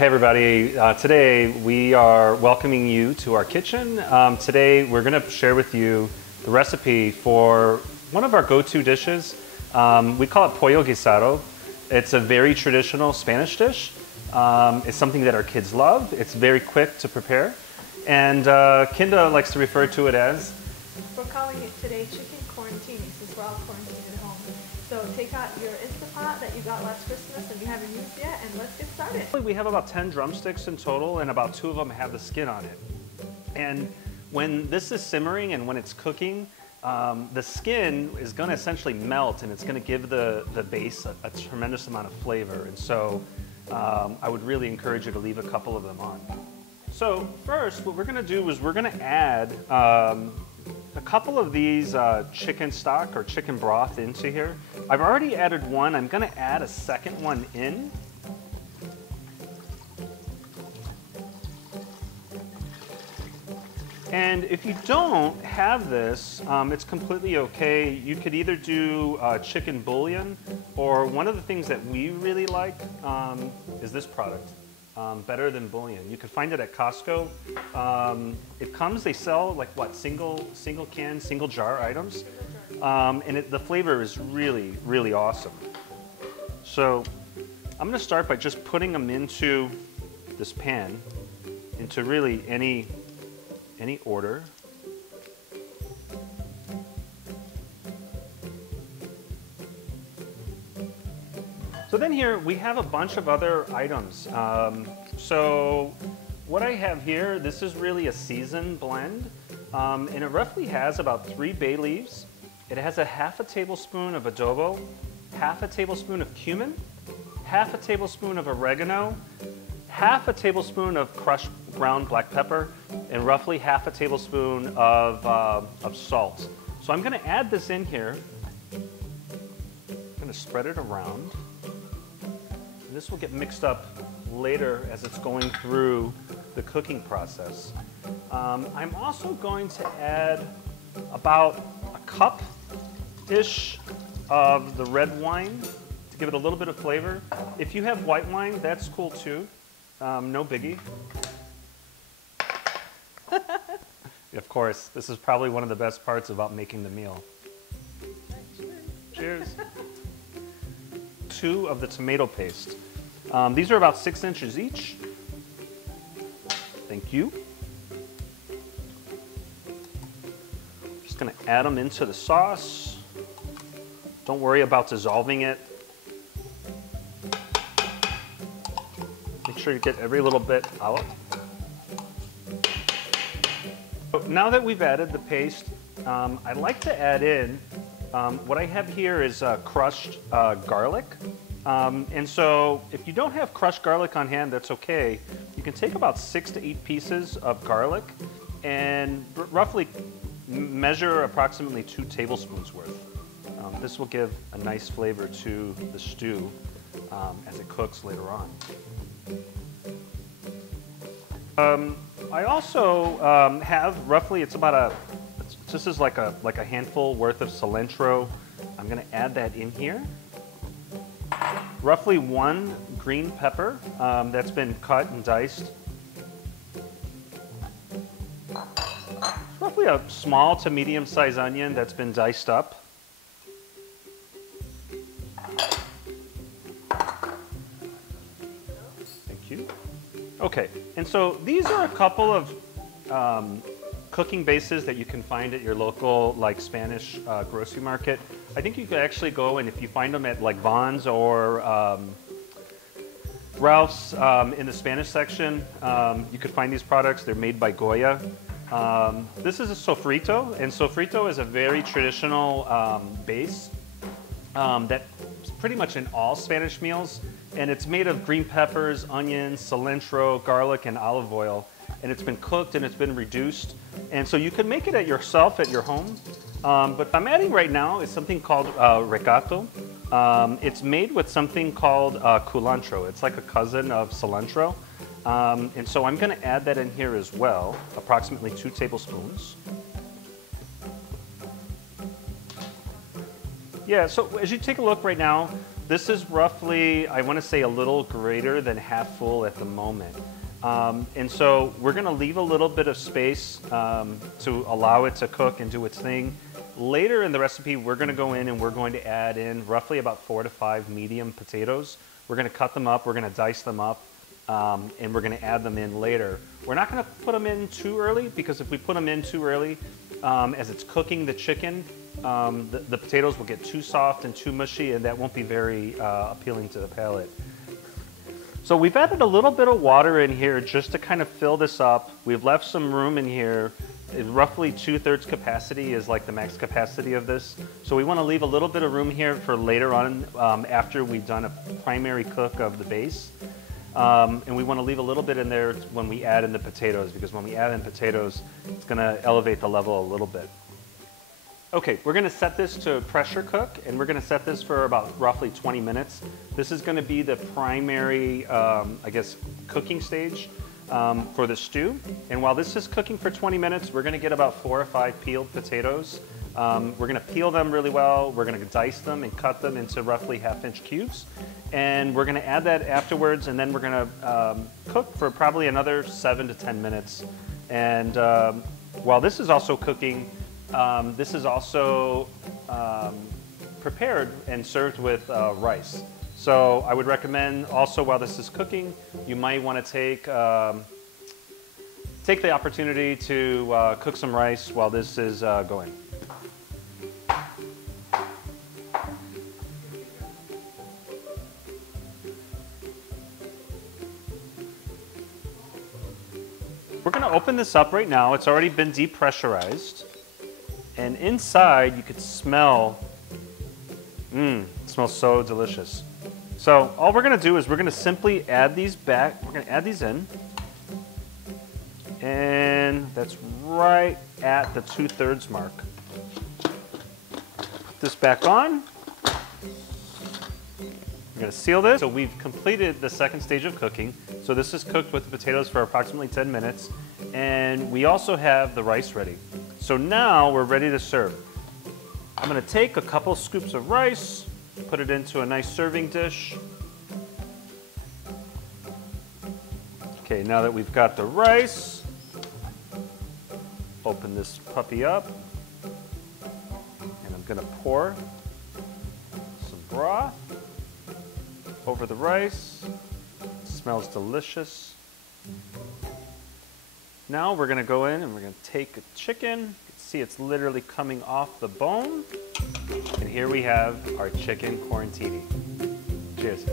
Hey everybody, today we are welcoming you to our kitchen. Today we're going to share with you the recipe for one of our go-to dishes. We call it Pollo Guisado. It's a very traditional Spanish dish. It's something that our kids love. It's very quick to prepare. And Kinda likes to refer to it as? We're calling it today chicken quarantini, since we're all quarantined at home. So take out your Instapot that you got last Christmas and you haven't used yet, and let's get started. We have about 10 drumsticks in total, and about 2 of them have the skin on it. And when this is simmering and when it's cooking, the skin is going to essentially melt, and it's going to give the base a tremendous amount of flavor. And so I would really encourage you to leave a couple of them on. So first, what we're going to do is we're going to add a couple of these chicken stock or chicken broth into here. I've already added one. I'm going to add a second one in. And if you don't have this, it's completely okay. You could either do chicken bouillon, or one of the things that we really like is this product. Better than bouillon. You can find it at Costco. It comes, they sell like what, single can, single jar items. And the flavor is really, really awesome. So I'm gonna start by just putting them into this pan, into really any order. So then here we have a bunch of other items. So what I have here, this is really a seasoned blend, and it roughly has about 3 bay leaves. It has a half a tablespoon of adobo, half a tablespoon of cumin, half a tablespoon of oregano, half a tablespoon of crushed ground black pepper, and roughly half a tablespoon of salt. So I'm going to add this in here. I'm going to spread it around. And this will get mixed up later as it's going through the cooking process. I'm also going to add about a cup-ish of the red wine to give it a little bit of flavor. If you have white wine, that's cool too. No biggie. Of course, this is probably one of the best parts about making the meal. Cheers. 2 of the tomato paste. These are about 6 inches each. Thank you. Just gonna add them into the sauce. Don't worry about dissolving it. Make sure you get every little bit out. So now that we've added the paste, I'd like to add in, what I have here is crushed garlic. And so if you don't have crushed garlic on hand, that's okay. You can take about 6 to 8 pieces of garlic and roughly measure approximately 2 tablespoons worth. This will give a nice flavor to the stew as it cooks later on. I also have roughly, this is like a handful worth of cilantro. I'm gonna add that in here. Roughly 1 green pepper that's been cut and diced. Roughly a small to medium-sized onion that's been diced up. Thank you. Okay, and so these are a couple of cooking bases that you can find at your local Spanish grocery market. I think you could actually go, and if you find them at Vaughn's or Ralph's in the Spanish section, you could find these products. They're made by Goya. This is a sofrito, and sofrito is a very traditional base that's pretty much in all Spanish meals, and it's made of green peppers, onions, cilantro, garlic, and olive oil. And it's been cooked and it's been reduced. And so you can make it yourself at your home. But what I'm adding right now is something called Recaito. It's made with something called cilantro. It's like a cousin of cilantro. And so I'm gonna add that in here as well, approximately 2 tablespoons. Yeah, so as you take a look right now, this is roughly, I want to say, a little greater than half full at the moment. And so we're going to leave a little bit of space to allow it to cook and do its thing. Later in the recipe, we're going to go in and we're going to add in roughly about 4 to 5 medium potatoes. We're going to cut them up, we're going to dice them up, and we're going to add them in later. We're not going to put them in too early, because if we put them in too early, as it's cooking the chicken, the potatoes will get too soft and too mushy, and that won't be very appealing to the palate. So we've added a little bit of water in here just to kind of fill this up. We've left some room in here. Roughly 2/3 capacity is like the max capacity of this. So we want to leave a little bit of room here for later on after we've done a primary cook of the base. And we want to leave a little bit in there when we add in the potatoes, because when we add in potatoes, it's going to elevate the level a little bit. Okay, we're going to set this to pressure cook, and we're going to set this for about roughly 20 minutes. This is going to be the primary, I guess, cooking stage for the stew. And while this is cooking for 20 minutes, we're going to get about 4 or 5 peeled potatoes. We're going to peel them really well. We're going to dice them and cut them into roughly 1/2-inch cubes. And we're going to add that afterwards, and then we're going to cook for probably another 7 to 10 minutes. And while this is also cooking, this is also prepared and served with rice. So I would recommend also, while this is cooking, you might want to take the opportunity to cook some rice while this is going. We're going to open this up right now. It's already been depressurized. And inside, you could smell, it smells so delicious. So all we're going to do is we're going to simply add these back. We're going to add these in. And that's right at the 2/3 mark. Put this back on. We're going to seal this. So we've completed the second stage of cooking. So this is cooked with the potatoes for approximately 10 minutes. And we also have the rice ready. So now we're ready to serve. I'm going to take a couple scoops of rice, put it into a nice serving dish. Okay, now that we've got the rice, open this puppy up, and I'm going to pour some broth over the rice. It smells delicious. Now we're going to go in and we're going to take a chicken. You can see it's literally coming off the bone. And here we have our chicken quarantini. Cheers.